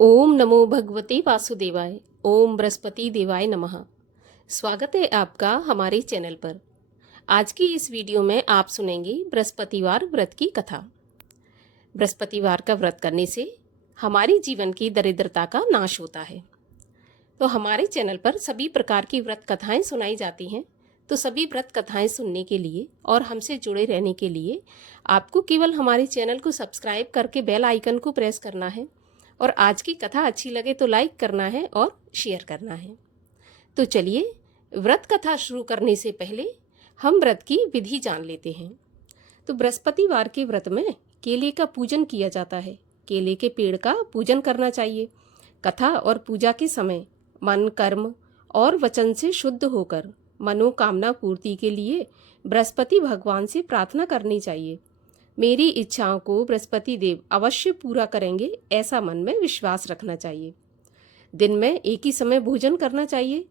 ओम नमो भगवते वासुदेवाय। ओम बृहस्पति देवाय नमः। स्वागत है आपका हमारे चैनल पर। आज की इस वीडियो में आप सुनेंगे बृहस्पतिवार व्रत की कथा। बृहस्पतिवार का व्रत करने से हमारे जीवन की दरिद्रता का नाश होता है। तो हमारे चैनल पर सभी प्रकार की व्रत कथाएं सुनाई जाती हैं। तो सभी व्रत कथाएं सुनने के लिए और हमसे जुड़े रहने के लिए आपको केवल हमारे चैनल को सब्सक्राइब करके बेल आइकन को प्रेस करना है और आज की कथा अच्छी लगे तो लाइक करना है और शेयर करना है। तो चलिए व्रत कथा शुरू करने से पहले हम व्रत की विधि जान लेते हैं। तो बृहस्पतिवार के व्रत में केले का पूजन किया जाता है। केले के पेड़ का पूजन करना चाहिए। कथा और पूजा के समय मन, कर्म और वचन से शुद्ध होकर मनोकामना पूर्ति के लिए बृहस्पति भगवान से प्रार्थना करनी चाहिए। मेरी इच्छाओं को बृहस्पति देव अवश्य पूरा करेंगे, ऐसा मन में विश्वास रखना चाहिए। दिन में एक ही समय भोजन करना चाहिए।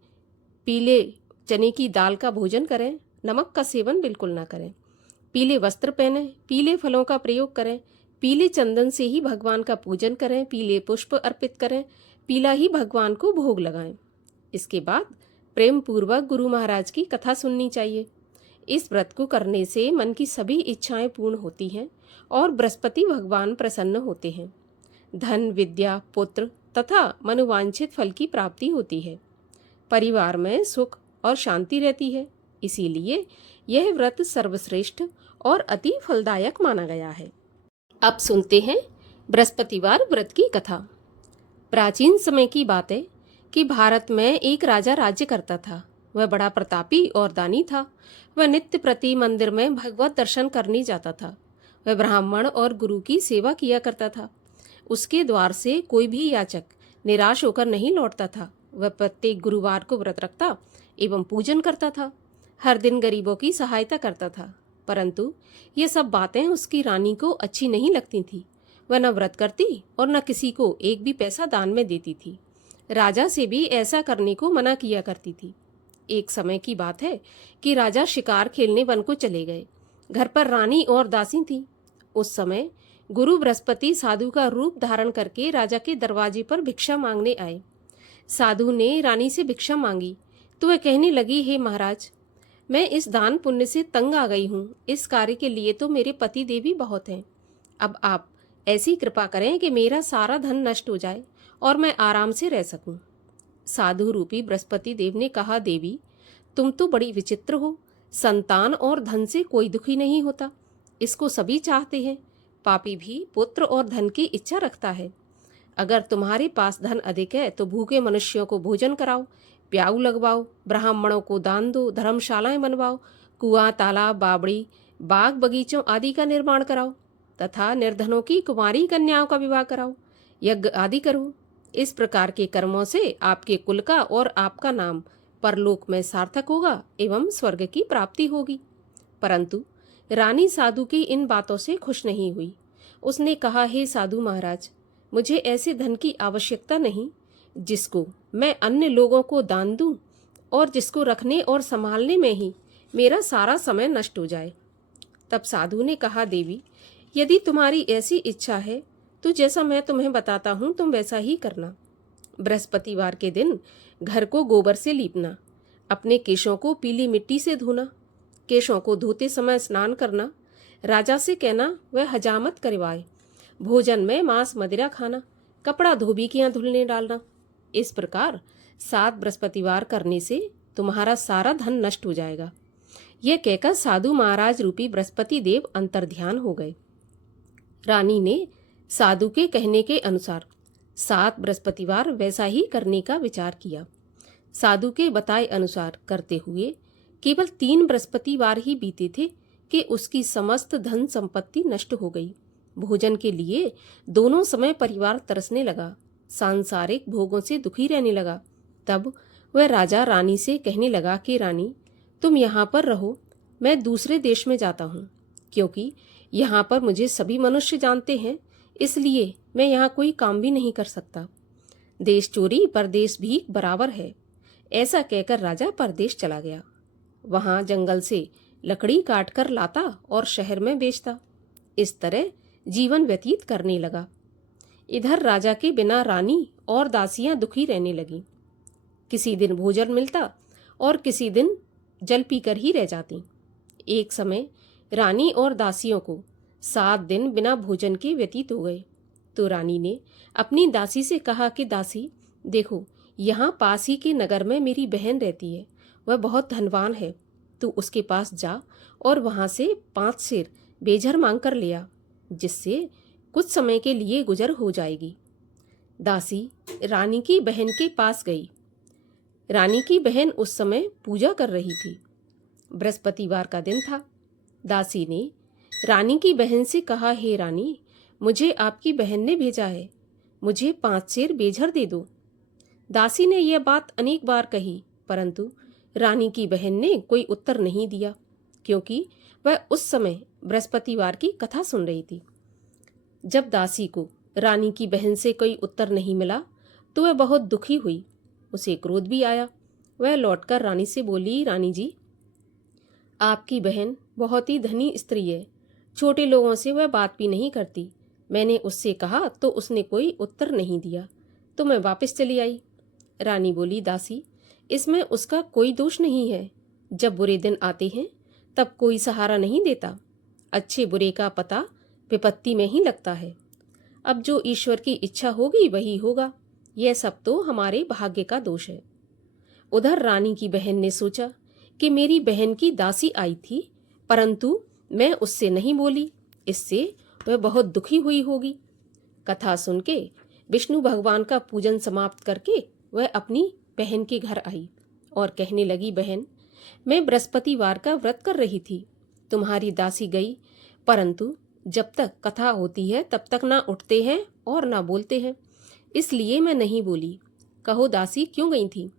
पीले चने की दाल का भोजन करें, नमक का सेवन बिल्कुल ना करें। पीले वस्त्र पहनें, पीले फलों का प्रयोग करें, पीले चंदन से ही भगवान का पूजन करें, पीले पुष्प अर्पित करें, पीला ही भगवान को भोग लगाएं। इसके बाद प्रेम पूर्वक गुरु महाराज की कथा सुननी चाहिए। इस व्रत को करने से मन की सभी इच्छाएं पूर्ण होती हैं और बृहस्पति भगवान प्रसन्न होते हैं। धन, विद्या, पुत्र तथा मनोवांछित फल की प्राप्ति होती है। परिवार में सुख और शांति रहती है। इसीलिए यह व्रत सर्वश्रेष्ठ और अति फलदायक माना गया है। अब सुनते हैं बृहस्पतिवार व्रत की कथा। प्राचीन समय की बात है कि भारत में एक राजा राज्य करता था। वह बड़ा प्रतापी और दानी था। वह नित्य प्रति मंदिर में भगवत दर्शन करने जाता था। वह ब्राह्मण और गुरु की सेवा किया करता था। उसके द्वार से कोई भी याचक निराश होकर नहीं लौटता था। वह प्रत्येक गुरुवार को व्रत रखता एवं पूजन करता था। हर दिन गरीबों की सहायता करता था। परंतु ये सब बातें उसकी रानी को अच्छी नहीं लगती थी। वह न व्रत करती और न किसी को एक भी पैसा दान में देती थी। राजा से भी ऐसा करने को मना किया करती थी। एक समय की बात है कि राजा शिकार खेलने वन को चले गए। घर पर रानी और दासी थी। उस समय गुरु बृहस्पति साधु का रूप धारण करके राजा के दरवाजे पर भिक्षा मांगने आए। साधु ने रानी से भिक्षा मांगी तो वह कहने लगी, हे महाराज, मैं इस दान पुण्य से तंग आ गई हूँ। इस कार्य के लिए तो मेरे पति देवी बहुत हैं। अब आप ऐसी कृपा करें कि मेरा सारा धन नष्ट हो जाए और मैं आराम से रह सकूं। साधु रूपी बृहस्पति देव ने कहा, देवी, तुम तो बड़ी विचित्र हो। संतान और धन से कोई दुखी नहीं होता, इसको सभी चाहते हैं। पापी भी पुत्र और धन की इच्छा रखता है। अगर तुम्हारे पास धन अधिक है तो भूखे मनुष्यों को भोजन कराओ, प्याऊ लगवाओ, ब्राह्मणों को दान दो, धर्मशालाएं बनवाओ, कुआं, तालाब, बावड़ी, बाग बगीचों आदि का निर्माण कराओ तथा निर्धनों की कुमारी कन्याओं का विवाह कराओ, यज्ञ आदि करो। इस प्रकार के कर्मों से आपके कुल का और आपका नाम परलोक में सार्थक होगा एवं स्वर्ग की प्राप्ति होगी। परंतु रानी साधु की इन बातों से खुश नहीं हुई। उसने कहा, हे साधु महाराज, मुझे ऐसे धन की आवश्यकता नहीं जिसको मैं अन्य लोगों को दान दूं और जिसको रखने और संभालने में ही मेरा सारा समय नष्ट हो जाए। तब साधु ने कहा, देवी, यदि तुम्हारी ऐसी इच्छा है तो जैसा मैं तुम्हें बताता हूँ तुम वैसा ही करना। बृहस्पतिवार के दिन घर को गोबर से लीपना, अपने केशों को पीली मिट्टी से धोना, केशों को धोते समय स्नान करना, राजा से कहना वह हजामत करवाए, भोजन में मांस मदिरा खाना, कपड़ा धोबी के यहाँ धुलने डालना। इस प्रकार 7 बृहस्पतिवार करने से तुम्हारा सारा धन नष्ट हो जाएगा। यह कहकर साधु महाराज रूपी बृहस्पति देव अंतर्ध्यान हो गए। रानी ने साधु के कहने के अनुसार 7 बृहस्पतिवार वैसा ही करने का विचार किया। साधु के बताए अनुसार करते हुए केवल 3 बृहस्पतिवार ही बीते थे कि उसकी समस्त धन संपत्ति नष्ट हो गई। भोजन के लिए दोनों समय परिवार तरसने लगा, सांसारिक भोगों से दुखी रहने लगा। तब वह राजा रानी से कहने लगा कि रानी, तुम यहाँ पर रहो, मैं दूसरे देश में जाता हूँ, क्योंकि यहाँ पर मुझे सभी मनुष्य जानते हैं, इसलिए मैं यहाँ कोई काम भी नहीं कर सकता। देश चोरी परदेश भीख बराबर है। ऐसा कहकर राजा परदेश चला गया। वहाँ जंगल से लकड़ी काट कर लाता और शहर में बेचता। इस तरह जीवन व्यतीत करने लगा। इधर राजा के बिना रानी और दासियां दुखी रहने लगीं। किसी दिन भोजन मिलता और किसी दिन जल पीकर ही रह जाती। एक समय रानी और दासियों को 7 दिन बिना भोजन के व्यतीत हो गए। तो रानी ने अपनी दासी से कहा कि दासी, देखो, यहाँ पास ही के नगर में मेरी बहन रहती है, वह बहुत धनवान है। तू उसके पास जा और वहाँ से 5 सेर बेझर मांग कर ले आ, जिससे कुछ समय के लिए गुजर हो जाएगी। दासी रानी की बहन के पास गई। रानी की बहन उस समय पूजा कर रही थी। बृहस्पतिवार का दिन था। दासी ने रानी की बहन से कहा, हे रानी, मुझे आपकी बहन ने भेजा है, मुझे 5 सेर बेझर दे दो। दासी ने यह बात अनेक बार कही, परंतु रानी की बहन ने कोई उत्तर नहीं दिया, क्योंकि वह उस समय बृहस्पतिवार की कथा सुन रही थी। जब दासी को रानी की बहन से कोई उत्तर नहीं मिला तो वह बहुत दुखी हुई। उसे क्रोध भी आया। वह लौटकर रानी से बोली, रानी जी, आपकी बहन बहुत ही धनी स्त्री है, छोटे लोगों से वह बात भी नहीं करती। मैंने उससे कहा तो उसने कोई उत्तर नहीं दिया, तो मैं वापस चली आई। रानी बोली, दासी, इसमें उसका कोई दोष नहीं है। जब बुरे दिन आते हैं तब कोई सहारा नहीं देता। अच्छे बुरे का पता विपत्ति में ही लगता है। अब जो ईश्वर की इच्छा होगी वही होगा। यह सब तो हमारे भाग्य का दोष है। उधर रानी की बहन ने सोचा कि मेरी बहन की दासी आई थी, परंतु मैं उससे नहीं बोली, इससे वह बहुत दुखी हुई होगी। कथा सुन के विष्णु भगवान का पूजन समाप्त करके वह अपनी बहन के घर आई और कहने लगी, बहन, मैं बृहस्पतिवार का व्रत कर रही थी। तुम्हारी दासी गई, परंतु जब तक कथा होती है तब तक ना उठते हैं और ना बोलते हैं, इसलिए मैं नहीं बोली। कहो दासी, क्यों गई थी?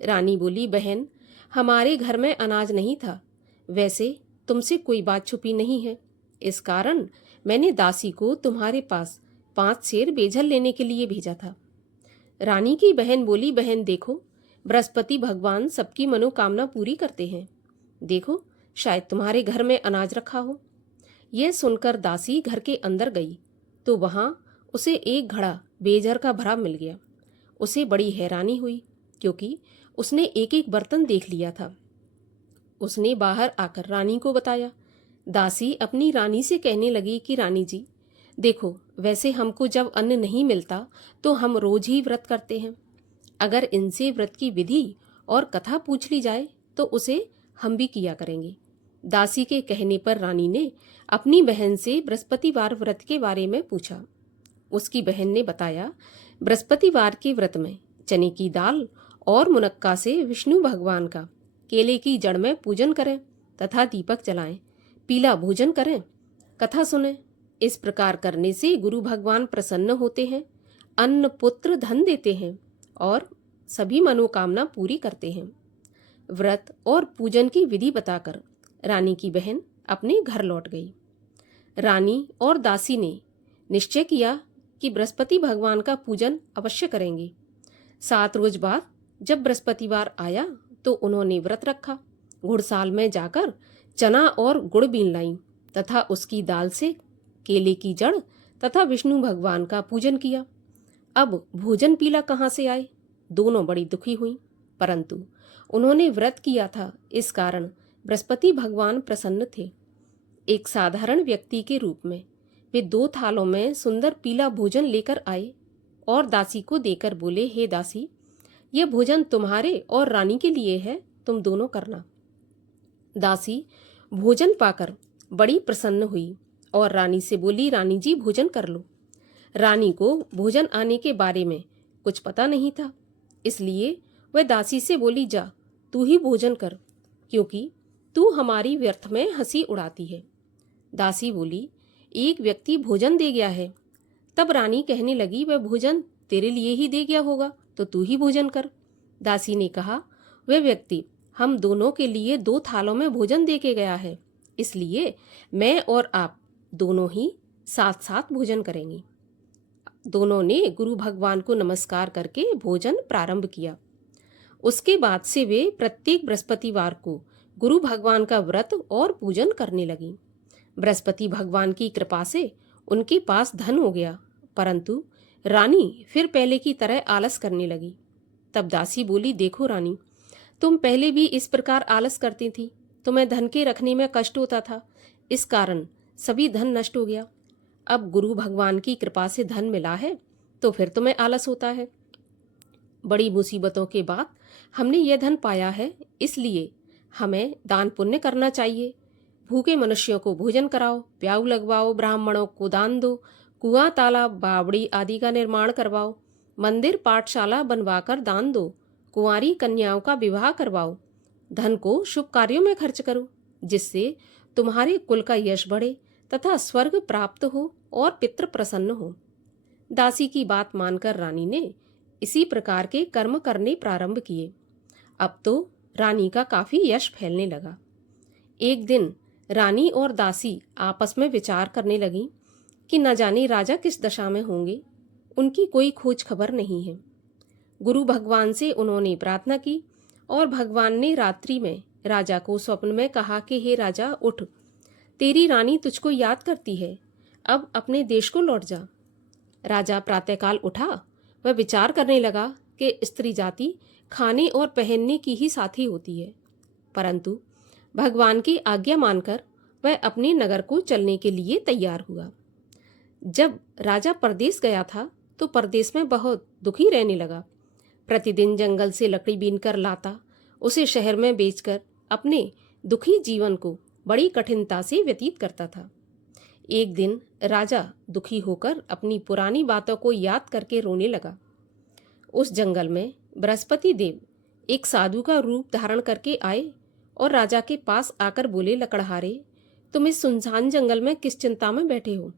रानी बोली, बहन, हमारे घर में अनाज नहीं था। वैसे तुमसे कोई बात छुपी नहीं है, इस कारण मैंने दासी को तुम्हारे पास 5 सेर बेझर लेने के लिए भेजा था। रानी की बहन बोली, बहन देखो, बृहस्पति भगवान सबकी मनोकामना पूरी करते हैं। देखो, शायद तुम्हारे घर में अनाज रखा हो। यह सुनकर दासी घर के अंदर गई तो वहां उसे एक घड़ा बेझर का भरा मिल गया। उसे बड़ी हैरानी हुई, क्योंकि उसने एक एक बर्तन देख लिया था। उसने बाहर आकर रानी को बताया। दासी अपनी रानी से कहने लगी कि रानी जी, देखो, वैसे हमको जब अन्न नहीं मिलता तो हम रोज ही व्रत करते हैं। अगर इनसे व्रत की विधि और कथा पूछ ली जाए तो उसे हम भी किया करेंगे। दासी के कहने पर रानी ने अपनी बहन से बृहस्पतिवार व्रत के बारे में पूछा। उसकी बहन ने बताया, बृहस्पतिवार के व्रत में चने की दाल और मुनक्का से विष्णु भगवान का केले की जड़ में पूजन करें तथा दीपक जलाएं, पीला भोजन करें, कथा सुनें। इस प्रकार करने से गुरु भगवान प्रसन्न होते हैं, अन्न पुत्र धन देते हैं और सभी मनोकामना पूरी करते हैं। व्रत और पूजन की विधि बताकर रानी की बहन अपने घर लौट गई। रानी और दासी ने निश्चय किया कि बृहस्पति भगवान का पूजन अवश्य करेंगे। 7 रोज बाद जब बृहस्पतिवार आया तो उन्होंने व्रत रखा। घुड़साल में जाकर चना और गुड़ बीन लाई तथा उसकी दाल से केले की जड़ तथा विष्णु भगवान का पूजन किया। अब भोजन पीला कहाँ से आए? दोनों बड़ी दुखी हुई, परंतु उन्होंने व्रत किया था, इस कारण बृहस्पति भगवान प्रसन्न थे। एक साधारण व्यक्ति के रूप में वे 2 थालों में सुंदर पीला भोजन लेकर आए और दासी को देकर बोले, हे दासी, यह भोजन तुम्हारे और रानी के लिए है, तुम दोनों करना। दासी भोजन पाकर बड़ी प्रसन्न हुई और रानी से बोली, रानी जी, भोजन कर लो। रानी को भोजन आने के बारे में कुछ पता नहीं था, इसलिए वह दासी से बोली, जा तू ही भोजन कर, क्योंकि तू हमारी व्यर्थ में हंसी उड़ाती है। दासी बोली, एक व्यक्ति भोजन दे गया है। तब रानी कहने लगी, वह भोजन तेरे लिए ही दे गया होगा, तो तू ही भोजन कर। दासी ने कहा, वह व्यक्ति हम दोनों के लिए 2 थालों में भोजन दे के गया है, इसलिए मैं और आप दोनों ही साथ साथ भोजन करेंगे। दोनों ने गुरु भगवान को नमस्कार करके भोजन प्रारंभ किया। उसके बाद से वे प्रत्येक बृहस्पतिवार को गुरु भगवान का व्रत और पूजन करने लगी। बृहस्पति भगवान की कृपा से उनके पास धन हो गया, परंतु रानी फिर पहले की तरह आलस करने लगी। तब दासी बोली, देखो रानी, तुम पहले भी इस प्रकार आलस करती थी, तुम्हें धन के रखने में कष्ट होता था, इस कारण सभी धन नष्ट हो गया। अब गुरु भगवान की कृपा से धन मिला है तो फिर तुम्हें आलस होता है। बड़ी मुसीबतों के बाद हमने यह धन पाया है, इसलिए हमें दान पुण्य करना चाहिए। भूखे मनुष्यों को भोजन कराओ, प्याऊ लगवाओ, ब्राह्मणों को दान दो, कुआं तालाब बावड़ी आदि का निर्माण करवाओ, मंदिर पाठशाला बनवाकर दान दो, कुंवारी कन्याओं का विवाह करवाओ, धन को शुभ कार्यों में खर्च करो, जिससे तुम्हारे कुल का यश बढ़े तथा स्वर्ग प्राप्त हो और पितृ प्रसन्न हो। दासी की बात मानकर रानी ने इसी प्रकार के कर्म करने प्रारंभ किए। अब तो रानी का काफी यश फैलने लगा। एक दिन रानी और दासी आपस में विचार करने लगी कि न जाने राजा किस दशा में होंगे, उनकी कोई खोज खबर नहीं है। गुरु भगवान से उन्होंने प्रार्थना की और भगवान ने रात्रि में राजा को स्वप्न में कहा कि हे राजा, उठ, तेरी रानी तुझको याद करती है, अब अपने देश को लौट जा। राजा प्रातःकाल उठा। वह विचार करने लगा कि स्त्री जाति खाने और पहनने की ही साथी होती है, परंतु भगवान की आज्ञा मानकर वह अपने नगर को चलने के लिए तैयार हुआ। जब राजा परदेश गया था तो परदेश में बहुत दुखी रहने लगा। प्रतिदिन जंगल से लकड़ी बीनकर लाता, उसे शहर में बेचकर अपने दुखी जीवन को बड़ी कठिनता से व्यतीत करता था। एक दिन राजा दुखी होकर अपनी पुरानी बातों को याद करके रोने लगा। उस जंगल में बृहस्पति देव एक साधु का रूप धारण करके आए और राजा के पास आकर बोले, लकड़हारे, तुम इस सुनसान जंगल में किस चिंता में बैठे हो,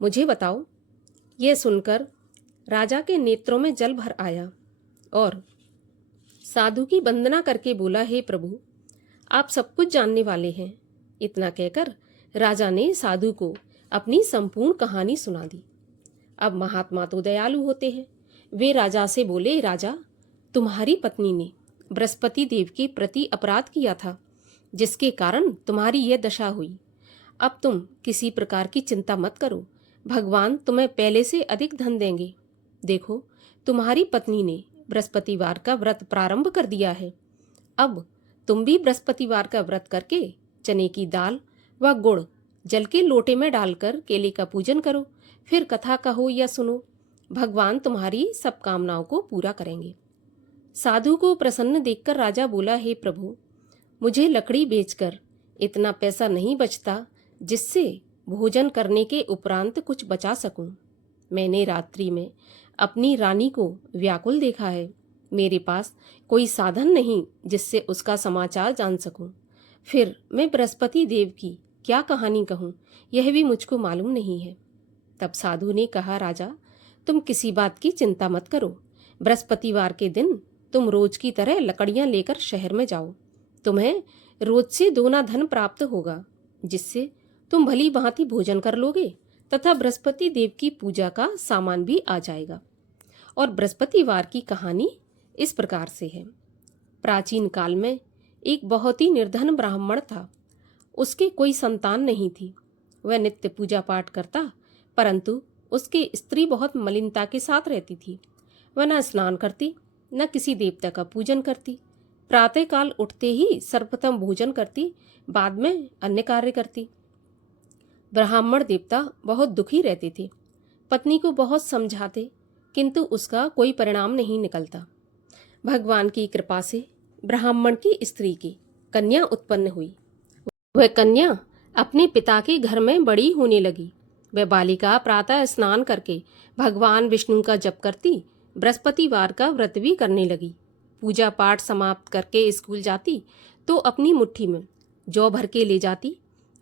मुझे बताओ। यह सुनकर राजा के नेत्रों में जल भर आया और साधु की वंदना करके बोला, हे प्रभु, आप सब कुछ जानने वाले हैं। इतना कहकर राजा ने साधु को अपनी संपूर्ण कहानी सुना दी। अब महात्मा तो दयालु होते हैं। वे राजा से बोले, राजा, तुम्हारी पत्नी ने बृहस्पति देव के प्रति अपराध किया था, जिसके कारण तुम्हारी यह दशा हुई। अब तुम किसी प्रकार की चिंता मत करो, भगवान तुम्हें पहले से अधिक धन देंगे। देखो, तुम्हारी पत्नी ने बृहस्पतिवार का व्रत प्रारंभ कर दिया है। अब तुम भी बृहस्पतिवार का व्रत करके चने की दाल व गुड़ जल के लोटे में डालकर केले का पूजन करो, फिर कथा कहो या सुनो, भगवान तुम्हारी सब कामनाओं को पूरा करेंगे। साधु को प्रसन्न देखकर राजा बोला, हे प्रभु, मुझे लकड़ी बेचकर इतना पैसा नहीं बचता जिससे भोजन करने के उपरांत कुछ बचा सकूं। मैंने रात्रि में अपनी रानी को व्याकुल देखा है। मेरे पास कोई साधन नहीं जिससे उसका समाचार जान सकूं। फिर मैं बृहस्पति देव की क्या कहानी कहूं, यह भी मुझको मालूम नहीं है। तब साधु ने कहा, राजा, तुम किसी बात की चिंता मत करो। बृहस्पतिवार के दिन तुम रोज की तरह लकड़ियां लेकर शहर में जाओ। तुम्हें रोज से दोना धन प्राप्त होगा, जिससे तुम भली भांति भोजन कर लोगे तथा बृहस्पति देव की पूजा का सामान भी आ जाएगा। और बृहस्पतिवार की कहानी इस प्रकार से है। प्राचीन काल में एक बहुत ही निर्धन ब्राह्मण था। उसके कोई संतान नहीं थी। वह नित्य पूजा पाठ करता, परंतु उसकी स्त्री बहुत मलिनता के साथ रहती थी। वह न स्नान करती, न किसी देवता का पूजन करती। प्रातःकाल उठते ही सर्वप्रथम भोजन करती, बाद में अन्य कार्य करती। ब्राह्मण देवता बहुत दुखी रहते थे। पत्नी को बहुत समझाते, किंतु उसका कोई परिणाम नहीं निकलता। भगवान की कृपा से ब्राह्मण की स्त्री की कन्या उत्पन्न हुई। वह कन्या अपने पिता के घर में बड़ी होने लगी। वह बालिका प्रातः स्नान करके भगवान विष्णु का जप करती, बृहस्पतिवार का व्रत भी करने लगी। पूजा पाठ समाप्त करके स्कूल जाती तो अपनी मुट्ठी में जौ भर के ले जाती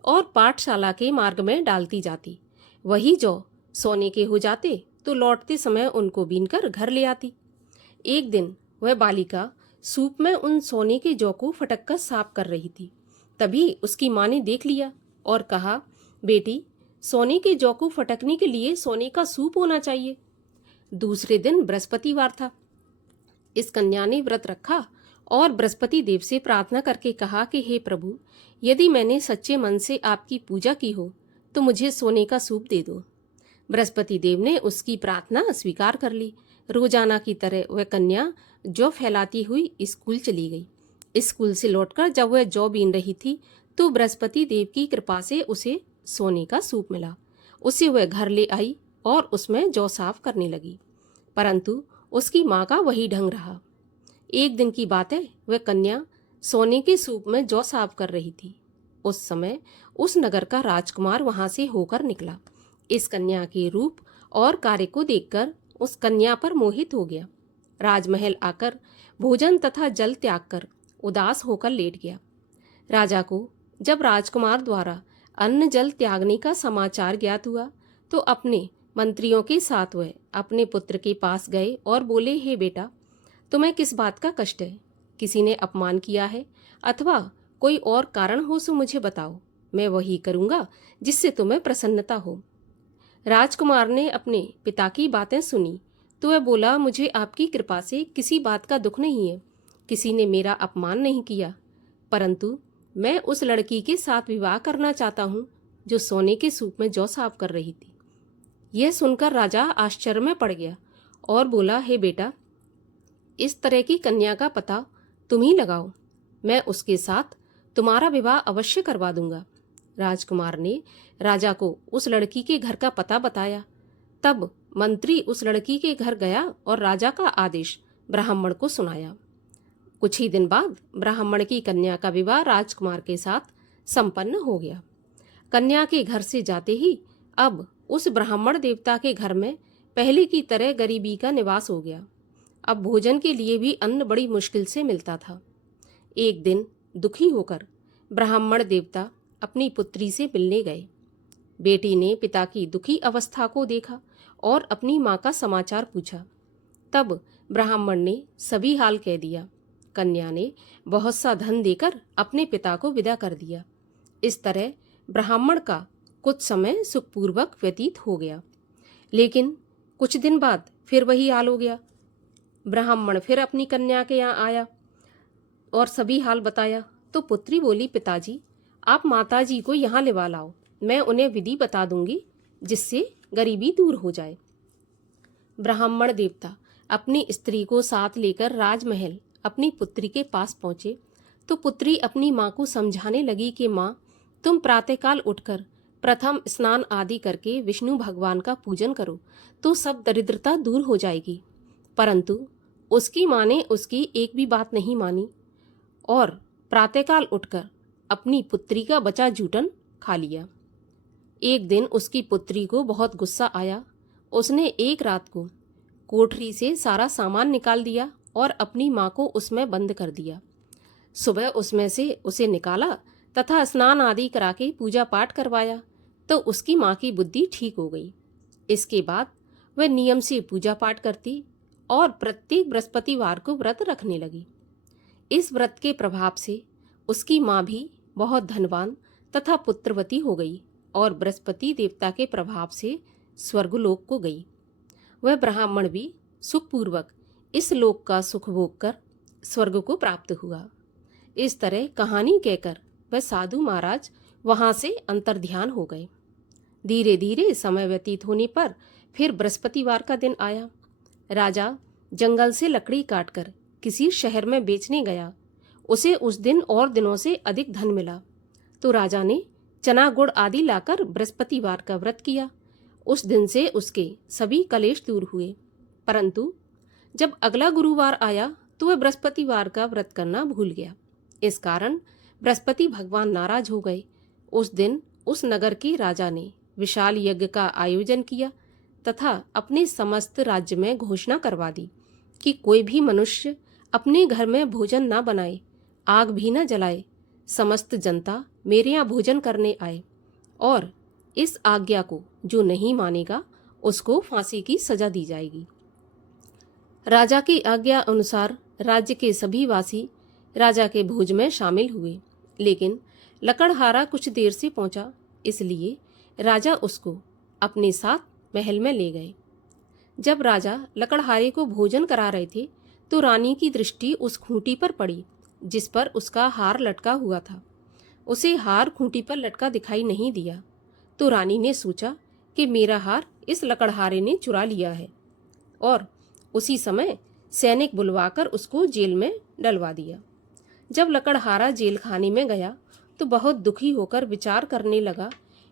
और पाठशाला के मार्ग में डालती जाती। वही जौ सोने के हो जाते तो लौटते समय उनको बीनकर घर ले आती। एक दिन वह बालिका सूप में उन सोने के जौ को फटककर साफ कर रही थी। तभी उसकी माँ ने देख लिया और कहा, बेटी, सोने के जौ को फटकने के लिए सोने का सूप होना चाहिए। दूसरे दिन बृहस्पतिवार था। इस कन्या ने व्रत रखा और बृहस्पति देव से प्रार्थना करके कहा कि हे प्रभु, यदि मैंने सच्चे मन से आपकी पूजा की हो तो मुझे सोने का सूप दे दो। बृहस्पति देव ने उसकी प्रार्थना स्वीकार कर ली। रोजाना की तरह वह कन्या जौ फैलाती हुई स्कूल चली गई। स्कूल से लौटकर जब वह जौ बीन रही थी तो बृहस्पति देव की कृपा से उसे सोने का सूप मिला। उसे वह घर ले आई और उसमें जौ साफ करने लगी, परंतु उसकी माँ का वही ढंग रहा। एक दिन की बात है, वह कन्या सोने के सूप में जौ साफ कर रही थी। उस समय उस नगर का राजकुमार वहां से होकर निकला। इस कन्या के रूप और कार्य को देखकर उस कन्या पर मोहित हो गया। राजमहल आकर भोजन तथा जल त्याग कर उदास होकर लेट गया। राजा को जब राजकुमार द्वारा अन्न जल त्यागने का समाचार ज्ञात हुआ तो अपने मंत्रियों के साथ वह अपने पुत्र के पास गए और बोले, हे बेटा, तुम्हें किस बात का कष्ट है? किसी ने अपमान किया है अथवा कोई और कारण हो सो मुझे बताओ, मैं वही करूंगा जिससे तुम्हें प्रसन्नता हो। राजकुमार ने अपने पिता की बातें सुनी तो वह बोला, मुझे आपकी कृपा से किसी बात का दुख नहीं है। किसी ने मेरा अपमान नहीं किया, परंतु मैं उस लड़की के साथ विवाह करना चाहता हूँ जो सोने के सूप में जौ साफ कर रही थी। यह सुनकर राजा आश्चर्य में पड़ गया और बोला, हे बेटा, इस तरह की कन्या का पता तुम ही लगाओ, मैं उसके साथ तुम्हारा विवाह अवश्य करवा दूंगा। राजकुमार ने राजा को उस लड़की के घर का पता बताया। तब मंत्री उस लड़की के घर गया और राजा का आदेश ब्राह्मण को सुनाया। कुछ ही दिन बाद ब्राह्मण की कन्या का विवाह राजकुमार के साथ संपन्न हो गया। कन्या के घर से जाते ही अब उस ब्राह्मण देवता के घर में पहले की तरह गरीबी का निवास हो गया। अब भोजन के लिए भी अन्न बड़ी मुश्किल से मिलता था। एक दिन दुखी होकर ब्राह्मण देवता अपनी पुत्री से मिलने गए। बेटी ने पिता की दुखी अवस्था को देखा और अपनी माँ का समाचार पूछा। तब ब्राह्मण ने सभी हाल कह दिया। कन्या ने बहुत सा धन देकर अपने पिता को विदा कर दिया। इस तरह ब्राह्मण का कुछ समय सुखपूर्वक व्यतीत हो गया। लेकिन कुछ दिन बाद फिर वही हाल हो गया। ब्राह्मण फिर अपनी कन्या के यहाँ आया और सभी हाल बताया तो पुत्री बोली, पिताजी, आप माताजी को यहाँ लेवा लाओ, मैं उन्हें विधि बता दूंगी जिससे गरीबी दूर हो जाए। ब्राह्मण देवता अपनी स्त्री को साथ लेकर राजमहल अपनी पुत्री के पास पहुंचे तो पुत्री अपनी माँ को समझाने लगी कि माँ, तुम प्रातःकाल उठकर प्रथम स्नान आदि करके विष्णु भगवान का पूजन करो तो सब दरिद्रता दूर हो जाएगी। परंतु उसकी माँ ने उसकी एक भी बात नहीं मानी और प्रातःकाल उठकर अपनी पुत्री का बचा जूठन खा लिया। एक दिन उसकी पुत्री को बहुत गुस्सा आया। उसने एक रात को कोठरी से सारा सामान निकाल दिया और अपनी माँ को उसमें बंद कर दिया। सुबह उसमें से उसे निकाला तथा स्नान आदि करा के पूजा पाठ करवाया तो उसकी माँ की बुद्धि ठीक हो गई। इसके बाद वह नियम से पूजा पाठ करती और प्रत्येक बृहस्पतिवार को व्रत रखने लगी। इस व्रत के प्रभाव से उसकी माँ भी बहुत धनवान तथा पुत्रवती हो गई और बृहस्पति देवता के प्रभाव से स्वर्गलोक को गई। वह ब्राह्मण भी सुखपूर्वक इस लोक का सुख भोग कर स्वर्ग को प्राप्त हुआ। इस तरह कहानी कहकर वह साधु महाराज वहां से अंतर्ध्यान हो गए। धीरे धीरे समय व्यतीत होने पर फिर बृहस्पतिवार का दिन आया। राजा जंगल से लकड़ी काटकर किसी शहर में बेचने गया। उसे उस दिन और दिनों से अधिक धन मिला तो राजा ने चना गुड़ आदि लाकर बृहस्पतिवार का व्रत किया। उस दिन से उसके सभी कलेश दूर हुए। परंतु जब अगला गुरुवार आया तो वह बृहस्पतिवार का व्रत करना भूल गया। इस कारण बृहस्पति भगवान नाराज हो गए। उस दिन उस नगर के राजा ने विशाल यज्ञ का आयोजन किया तथा अपने समस्त राज्य में घोषणा करवा दी कि कोई भी मनुष्य अपने घर में भोजन न बनाए, आग भी न जलाए। समस्त जनता मेरे यहाँ भोजन करने आए और इस आज्ञा को जो नहीं मानेगा उसको फांसी की सजा दी जाएगी। राजा की आज्ञा अनुसार राज्य के सभी वासी राजा के भोज में शामिल हुए। लेकिन लकड़हारा कुछ देर से पहुंचा, इसलिए राजा उसको अपने साथ महल में ले गए। जब राजा लकड़हारे को भोजन करा रहे थे तो रानी की दृष्टि उस खूंटी पर पड़ी जिस पर उसका हार लटका हुआ था। उसे हार खूंटी पर लटका दिखाई नहीं दिया तो रानी ने सोचा कि मेरा हार इस लकड़हारे ने चुरा लिया है। और उसी समय सैनिक बुलवाकर उसको जेल में डलवा दिया। जब लकड़हारा जेल खाने में गया तो बहुत दुखी होकर विचार करने लगा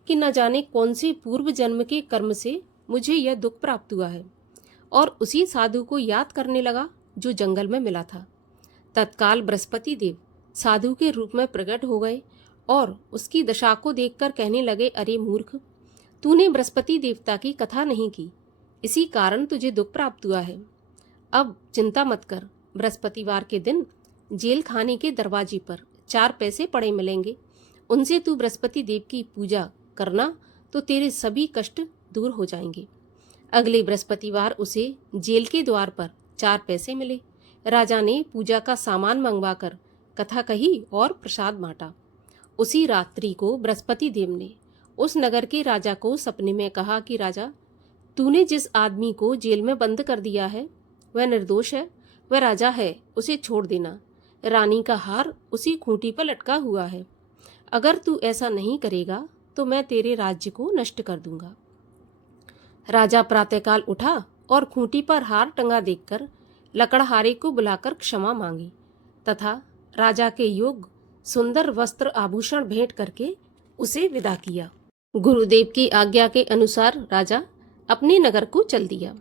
कि न जाने कौन से पूर्व जन्म के कर्म से मुझे यह दुख प्राप्त हुआ है, और उसी साधु को याद करने लगा जो जंगल में मिला था। तत्काल बृहस्पति देव साधु के रूप में प्रकट हो गए और उसकी दशा को देखकर कहने लगे, अरे मूर्ख, तूने बृहस्पति देवता की कथा नहीं की, इसी कारण तुझे दुख प्राप्त हुआ है। अब चिंता मत कर, बृहस्पतिवार के दिन जेल खाने के दरवाजे पर 4 पैसे पड़े मिलेंगे, उनसे तू बृहस्पति देव की पूजा करना तो तेरे सभी कष्ट दूर हो जाएंगे। अगले बृहस्पतिवार उसे जेल के द्वार पर 4 पैसे मिले। राजा ने पूजा का सामान मंगवाकर कथा कही और प्रसाद बांटा। उसी रात्रि को बृहस्पति देव ने उस नगर के राजा को सपने में कहा कि राजा, तूने जिस आदमी को जेल में बंद कर दिया है वह निर्दोष है, वह राजा है, उसे छोड़ देना। रानी का हार उसी खूंटी पर लटका हुआ है, अगर तू ऐसा नहीं करेगा तो मैं तेरे राज्य को नष्ट कर दूंगा। राजा प्रातःकाल उठा और खूंटी पर हार टंगा देखकर लकड़हारे को बुलाकर क्षमा मांगी तथा राजा के योग्य सुंदर वस्त्र आभूषण भेंट करके उसे विदा किया। गुरुदेव की आज्ञा के अनुसार राजा अपने नगर को चल दिया।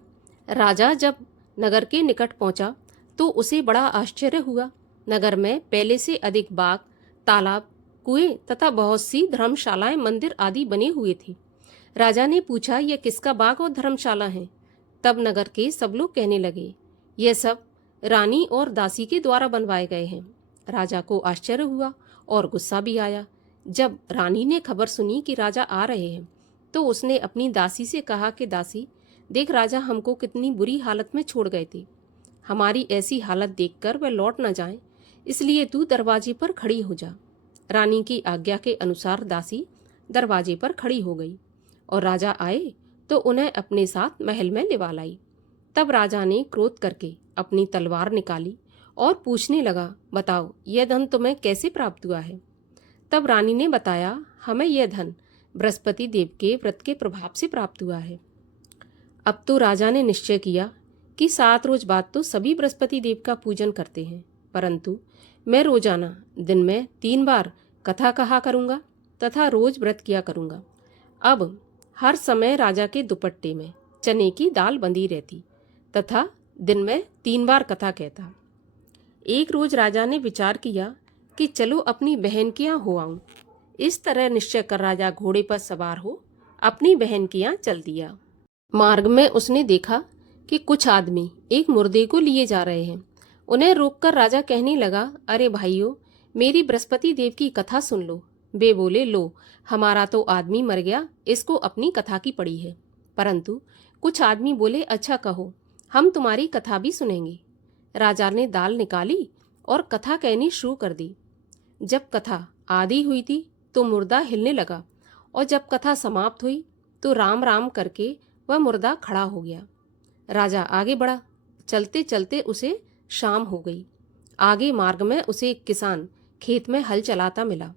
राजा जब नगर के निकट पहुंचा तो उसे बड़ा आश्चर्य हुआ। नगर में पहले से अधिक बाग, तालाब, कुएं तथा बहुत सी धर्मशालाएं, मंदिर आदि बने हुए थे। राजा ने पूछा, यह किसका बाग और धर्मशाला है? तब नगर के सब लोग कहने लगे, यह सब रानी और दासी के द्वारा बनवाए गए हैं। राजा को आश्चर्य हुआ और गुस्सा भी आया। जब रानी ने खबर सुनी कि राजा आ रहे हैं तो उसने अपनी दासी से कहा कि दासी, देख, राजा हमको कितनी बुरी हालत में छोड़ गए थे। हमारी ऐसी हालत देखकर वह लौट न जाए, इसलिए तू दरवाजे पर खड़ी हो जा। रानी की आज्ञा के अनुसार दासी दरवाजे पर खड़ी हो गई और राजा आए तो उन्हें अपने साथ महल में लिवा लाई। तब राजा ने क्रोध करके अपनी तलवार निकाली और पूछने लगा, बताओ, यह धन तुम्हें कैसे प्राप्त हुआ है? तब रानी ने बताया, हमें यह धन बृहस्पति देव के व्रत के प्रभाव से प्राप्त हुआ है। अब तो राजा ने निश्चय किया कि 7 रोज बाद तो सभी बृहस्पति देव का पूजन करते हैं, परंतु मैं रोजाना दिन में 3 बार कथा कहा करूँगा तथा रोज व्रत किया करूँगा। अब हर समय राजा के दुपट्टे में चने की दाल बंधी रहती तथा दिन में 3 बार कथा कहता। एक रोज राजा ने विचार किया कि चलो अपनी बहन के यहाँ हो आऊं। इस तरह निश्चय कर राजा घोड़े पर सवार हो अपनी बहन के यहाँ चल दिया। मार्ग में उसने देखा कि कुछ आदमी एक मुर्दे को लिए जा रहे हैं। उन्हें रोककर राजा कहने लगा, अरे भाइयों, मेरी बृहस्पति देव की कथा सुन लो। वे बोले, लो, हमारा तो आदमी मर गया, इसको अपनी कथा की पड़ी है। परंतु कुछ आदमी बोले, अच्छा कहो, हम तुम्हारी कथा भी सुनेंगे। राजा ने दाल निकाली और कथा कहनी शुरू कर दी। जब कथा आधी हुई थी तो मुर्दा हिलने लगा और जब कथा समाप्त हुई तो राम राम करके वह मुर्दा खड़ा हो गया। राजा आगे बढ़ा। चलते चलते उसे शाम हो गई। आगे मार्ग में उसे एक किसान खेत में हल चलाता मिला।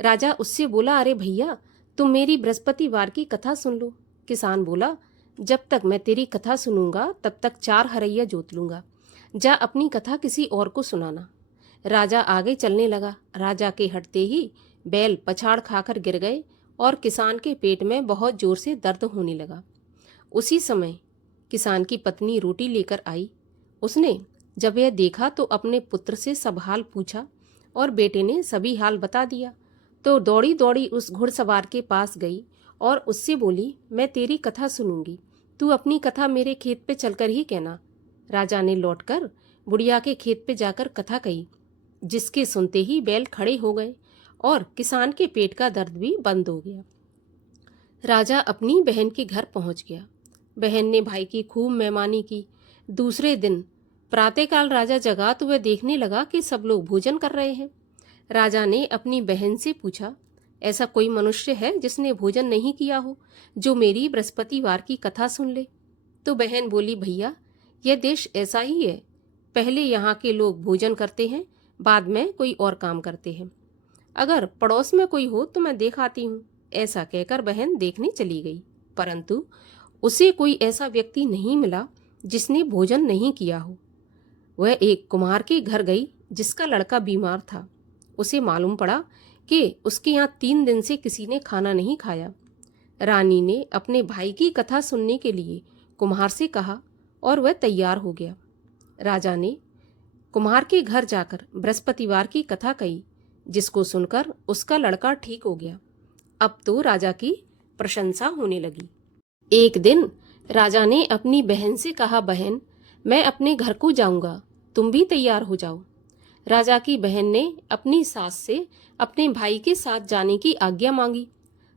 राजा उससे बोला, अरे भैया, तुम मेरी बृहस्पतिवार की कथा सुन लो। किसान बोला, जब तक मैं तेरी कथा सुनूंगा तब तक 4 हरैया जोत लूंगा। जा अपनी कथा किसी और को सुनाना। राजा आगे चलने लगा। राजा के हटते ही बैल पछाड़ खाकर गिर गए और किसान के पेट में बहुत जोर से दर्द होने लगा। उसी समय किसान की पत्नी रोटी लेकर आई। उसने जब यह देखा तो अपने पुत्र से सब हाल पूछा और बेटे ने सभी हाल बता दिया। तो दौड़ी दौड़ी उस घुड़सवार के पास गई और उससे बोली, मैं तेरी कथा सुनूंगी, तू अपनी कथा मेरे खेत पे चलकर ही कहना। राजा ने लौटकर बुढ़िया के खेत पे जाकर कथा कही, जिसके सुनते ही बैल खड़े हो गए और किसान के पेट का दर्द भी बंद हो गया। राजा अपनी बहन के घर पहुंच गया। बहन ने भाई की खूब मेहमानी की। दूसरे दिन प्रातःकाल राजा जगा तो वह देखने लगा कि सब लोग भोजन कर रहे हैं। राजा ने अपनी बहन से पूछा, ऐसा कोई मनुष्य है जिसने भोजन नहीं किया हो, जो मेरी बृहस्पतिवार की कथा सुन ले? तो बहन बोली, भैया, यह देश ऐसा ही है, पहले यहाँ के लोग भोजन करते हैं, बाद में कोई और काम करते हैं। अगर पड़ोस में कोई हो तो मैं देख आती हूँ। ऐसा कहकर बहन देखने चली गई, परंतु उसे कोई ऐसा व्यक्ति नहीं मिला जिसने भोजन नहीं किया हो। वह एक कुम्हार के घर गई जिसका लड़का बीमार था। उसे मालूम पड़ा कि उसके यहाँ 3 दिन से किसी ने खाना नहीं खाया। रानी ने अपने भाई की कथा सुनने के लिए कुम्हार से कहा और वह तैयार हो गया। राजा ने कुम्हार के घर जाकर बृहस्पतिवार की कथा कही, जिसको सुनकर उसका लड़का ठीक हो गया। अब तो राजा की प्रशंसा होने लगी। एक दिन राजा ने अपनी बहन से कहा, बहन, मैं अपने घर को जाऊंगा, तुम भी तैयार हो जाओ। राजा की बहन ने अपनी सास से अपने भाई के साथ जाने की आज्ञा मांगी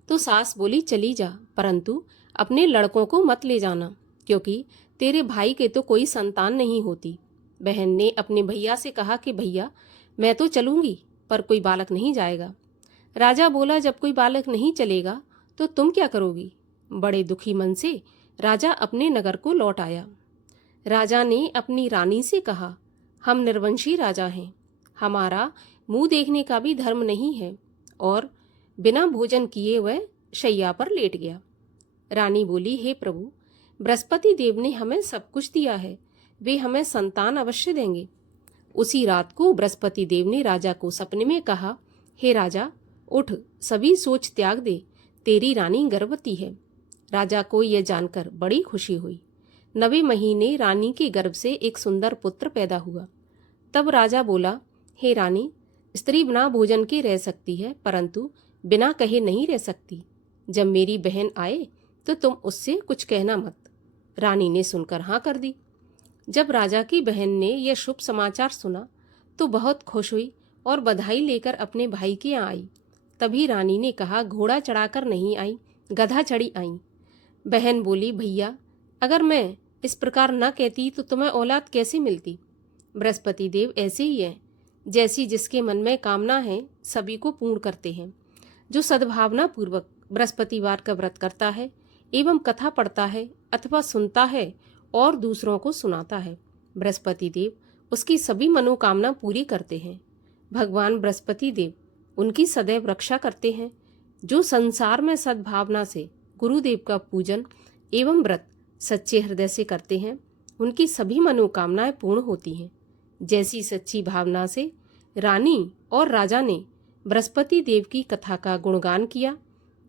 तो सास बोली, चली जा, परंतु अपने लड़कों को मत ले जाना, क्योंकि तेरे भाई के तो कोई संतान नहीं होती। बहन ने अपने भैया से कहा कि भैया, मैं तो चलूंगी पर कोई बालक नहीं जाएगा। राजा बोला, जब कोई बालक नहीं चलेगा तो तुम क्या करोगी? बड़े दुखी मन से राजा अपने नगर को लौट आया। राजा ने अपनी रानी से कहा, हम निर्वंशी राजा हैं, हमारा मुंह देखने का भी धर्म नहीं है। और बिना भोजन किए वह शैया पर लेट गया। रानी बोली, हे प्रभु, बृहस्पति देव ने हमें सब कुछ दिया है, वे हमें संतान अवश्य देंगे। उसी रात को बृहस्पति देव ने राजा को सपने में कहा, हे राजा, उठ, सभी सोच त्याग दे, तेरी रानी गर्भवती है। राजा को यह जानकर बड़ी खुशी हुई। 9वें महीने रानी के गर्भ से एक सुंदर पुत्र पैदा हुआ। तब राजा बोला, हे रानी, स्त्री बिना भोजन के रह सकती है, परंतु बिना कहे नहीं रह सकती। जब मेरी बहन आए तो तुम उससे कुछ कहना मत। रानी ने सुनकर हाँ कर दी। जब राजा की बहन ने यह शुभ समाचार सुना तो बहुत खुश हुई और बधाई लेकर अपने भाई के यहाँ आई। तभी रानी ने कहा, घोड़ा चढ़ाकर नहीं आई, गधा चढ़ी आई। बहन बोली, भैया, अगर मैं इस प्रकार न कहती तो तुम्हें औलाद कैसे मिलती? बृहस्पति देव ऐसे ही हैं, जैसी जिसके मन में कामना है सभी को पूर्ण करते हैं। जो सद्भावना पूर्वक बृहस्पतिवार का व्रत करता है एवं कथा पढ़ता है अथवा सुनता है और दूसरों को सुनाता है, बृहस्पति देव उसकी सभी मनोकामना पूरी करते हैं। भगवान बृहस्पति देव उनकी सदैव रक्षा करते हैं। जो संसार में सद्भावना से गुरुदेव का पूजन एवं व्रत सच्चे हृदय से करते हैं, उनकी सभी मनोकामनाएं पूर्ण होती हैं। जैसी सच्ची भावना से रानी और राजा ने बृहस्पति देव की कथा का गुणगान किया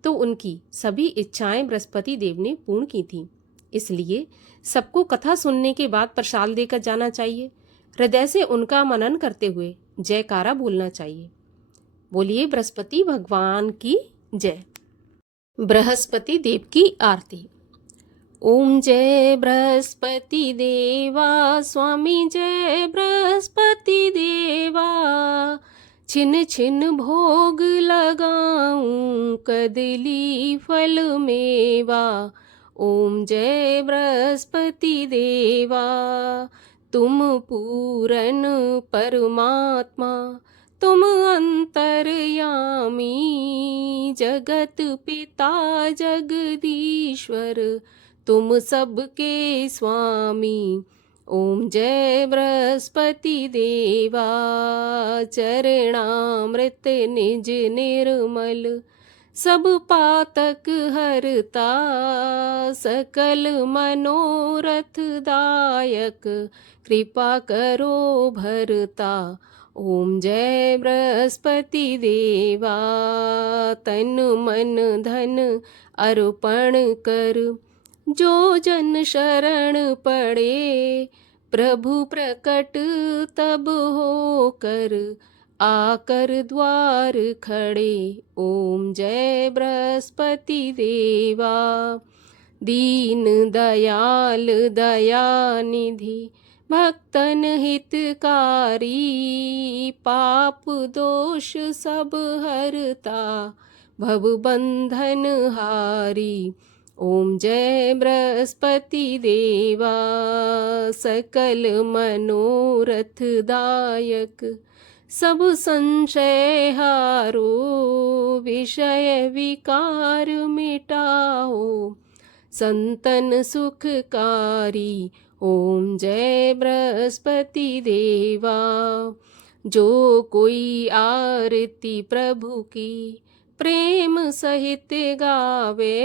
तो उनकी सभी इच्छाएं बृहस्पति देव ने पूर्ण की थीं। इसलिए सबको कथा सुनने के बाद प्रसाद देकर जाना चाहिए। हृदय से उनका मनन करते हुए जयकारा बोलना चाहिए। बोलिए बृहस्पति भगवान की जय। बृहस्पति देव की आरती। ओम जय बृहस्पति देवा, स्वामी जय बृहस्पति देवा। छिन छिन भोग लगाऊं, कदली फल मेवा। ओम जय बृहस्पति देवा। तुम पूरन परमात्मा, तुम अंतर्यामी। जगत पिता जगदीश्वर, तुम सबके स्वामी। ओम जय बृहस्पति देवा। चरणामृत निज निर्मल, सब पातक हरता। सकल मनोरथ दायक, कृपा करो भरता। ओम जय बृहस्पति देवा। तन मन धन अर्पण कर, जो जन शरण पड़े। प्रभु प्रकट तब होकर, आकर द्वार खड़े। ओम जय बृहस्पति देवा। दीन दयाल दयानिधि, भक्तन हितकारी। पाप दोष सब हरता, भव बंधन हारी। ओम जय बृहस्पति देवा। सकल मनोरथ दायक, सब संशय हारो। विषय विकार मिटाओ, संतन सुखकारी। ओम जय बृहस्पति देवा। जो कोई आरती प्रभु की प्रेम सहित गावे,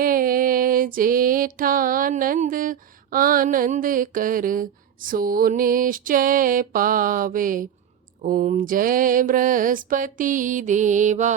जेठानंद आनंद कर सो निश्चय पावे। ओम जय बृहस्पति देवा।